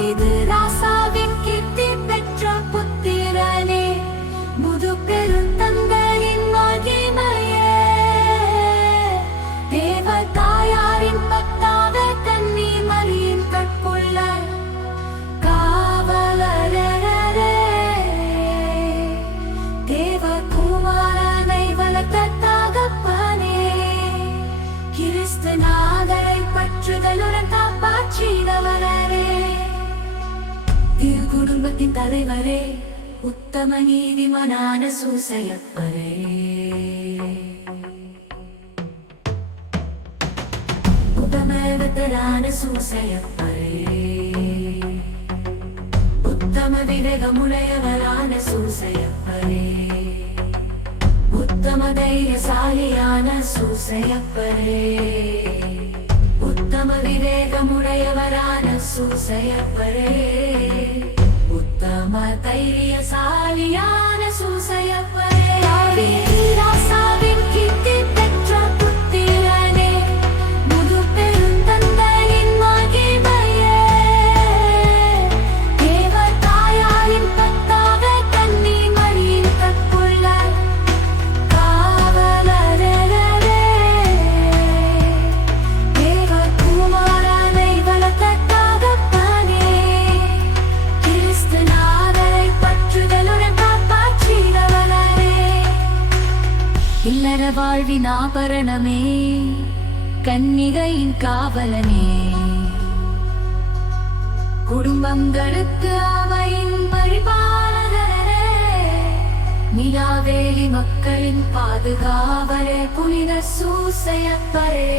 be there. குடும்பத்தின் தலைவரே உத்தம நீதிமனான சூசையப்பரே. உத்தமேவத்தரான சூசையப்பரே. உத்தம விவேகமுடையவரான சூசையப்பரே. உத்தம தைரியசாலியான சூசையப்பரே. உத்தம விவேகமுடையவரான சூசையப்பரே. உத்தம தைரியசாலியான சூசையப்ப இல்லற வாழ்வின் ஆபரணமே கன்னிகையின் காவலனே. குடும்பங்களுக்கு அவையின் பரிபாலகரே நிலாவேலி மக்களின் பாதுகாவரே புனித சூசையப்பரே.